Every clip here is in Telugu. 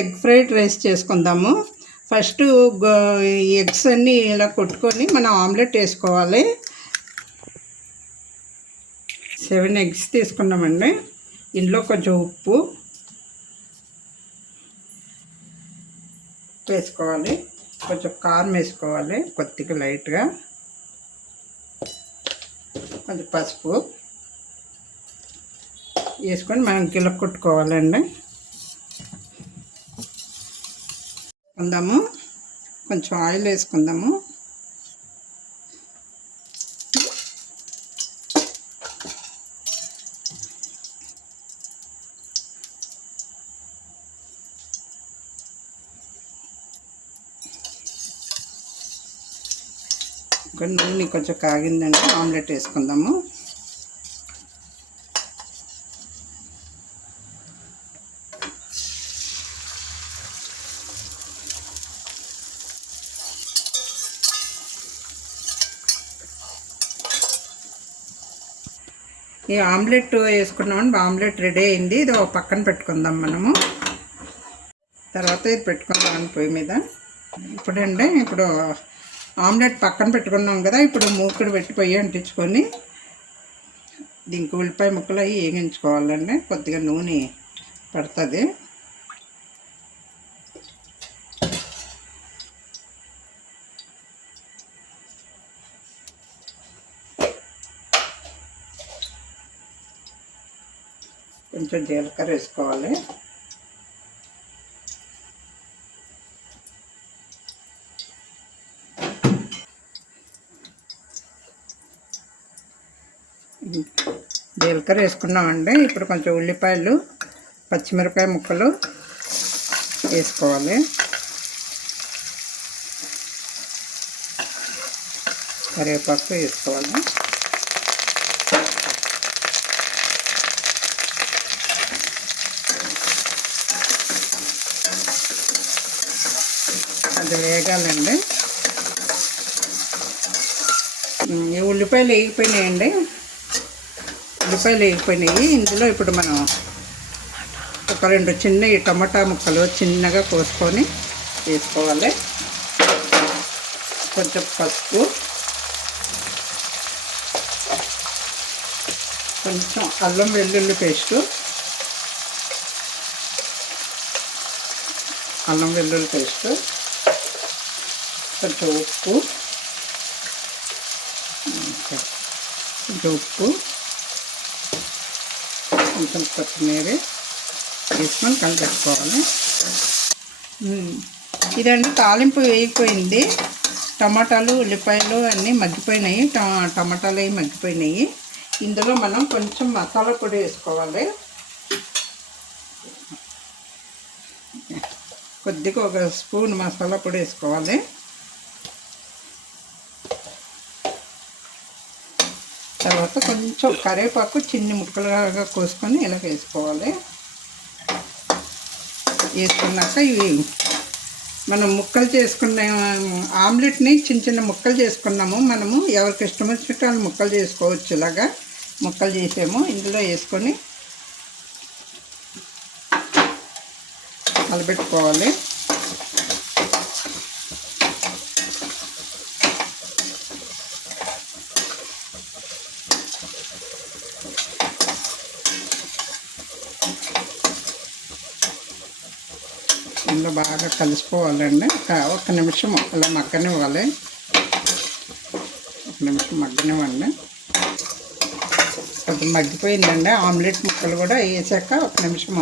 ఎగ్ ఫ్రైడ్ రైస్ చేసుకుందాము. ఫస్ట్ ఎగ్స్ అన్నీ ఇలా కొట్టుకొని మనం ఆమ్లెట్ వేసుకోవాలి. 7 ఎగ్స్ తీసుకున్నామండి. ఇందులో కొంచెం ఉప్పు వేసుకోవాలి, కొంచెం కారం వేసుకోవాలి, కొద్దిగా లైట్గా కొంచెం పసుపు వేసుకొని మనం గిల్ల కొట్టుకోవాలండి. కొంచెం ఆయిల్ వేసుకుందాము. నూనె కొంచెం కాగిందండి, ఆమ్లెట్ వేసుకుందాము. ఈ ఆమ్లెట్ వేసుకున్నామండి. ఆమ్లెట్ రెడీ అయింది. ఇది ఒక పక్కన పెట్టుకుందాం మనము. తర్వాత ఇది పెట్టుకుందాం పొయ్యి మీద. ఇప్పుడు ఆమ్లెట్ పక్కన పెట్టుకున్నాం కదా. ఇప్పుడు మూకుడు పెట్టి పొయ్యి అంటించుకొని దీనికి ఉల్లిపాయ ముక్కలు అవి వేగించుకోవాలండి. కొద్దిగా నూనె పడుతుంది. కొంచెం జీలకర్ర వేసుకోవాలి. జీలకర్ర వేసుకున్నామండి. ఇప్పుడు కొంచెం ఉల్లిపాయలు, పచ్చిమిరపకాయ ముక్కలు వేసుకోవాలి. కరివేపాకు వేసుకోవాలి. అది వేగాలండి. ఈ ఉల్లిపాయలు వేగిపోయినాయండి. ఇందులో ఇప్పుడు మనం ఒక 2 చిన్న టమాటా ముక్కలు చిన్నగా కోసుకొని వేసుకోవాలి. కొంచెం పసుపు, కొంచెం అల్లం వెల్లుల్లి పేస్టు, కొంచెం ఉప్పు, కొంచెం కొత్తిమీర వేసుకొని కలిపెట్టుకోవాలి. ఇదండి తాలింపు వేగిపోయింది. టమాటాలు, ఉల్లిపాయలు అన్నీ మగ్గిపోయినాయి. టమాటాలు అవి మగ్గిపోయినాయి. ఇందులో మనం కొంచెం మసాలా పొడి వేసుకోవాలి. కొద్దిగా 1 స్పూన్ మసాలా పొడి వేసుకోవాలి. తర్వాత కొంచెం కరివేపాకు చిన్ని ముక్కలుగా కోసుకొని ఇలా వేసుకోవాలి. వేసుకున్నాక ఇవి మనం ముక్కలు చేసుకున్న ఆమ్లెట్ని చిన్న ముక్కలు చేసుకున్నాము. మనము ఎవరికి ఇష్టం వచ్చినట్టు వాళ్ళు ముక్కలు చేసుకోవచ్చు. ఇలాగా ముక్కలు చేసాము. ఇందులో వేసుకొని కలపెట్టుకోవాలి. ఇందులో బాగా కలిసిపోవాలండి. ఒక నిమిషం ఇలా మగ్గనివ్వాలి. మగ్గనివ్వండి. కొంచెం మగ్గిపోయిందండి. ఆమ్లెట్ ముక్కలు కూడా వేసాక 1 నిమిషం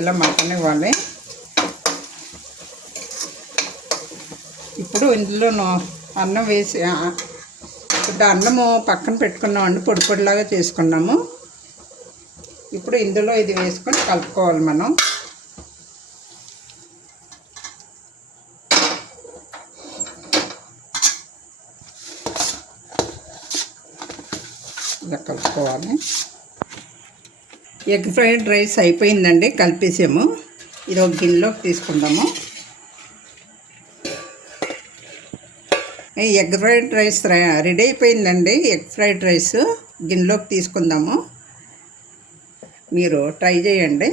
ఇలా మగ్గనివ్వాలి. ఇప్పుడు ఇందులో అన్నం వేసి ఇప్పుడు అన్నము పక్కన పెట్టుకున్నామండి. పొడి పొడిలాగా చేసుకున్నాము. ఇప్పుడు ఇందులో ఇది వేసుకొని కలుపుకోవాలి. మనం ఇలా కలుపుకోవాలి. ఎగ్ ఫ్రైడ్ రైస్ అయిపోయిందండి. కలిపేసాము. ఇది ఒక గిన్నెలోకి తీసుకుందాము. ఎగ్ ఫ్రైడ్ రైస్ రెడీ అయిపోయిందండి. ఎగ్ ఫ్రైడ్ రైస్ గిన్నెలోకి తీసుకుందాము. మీరు ట్రై చేయండి.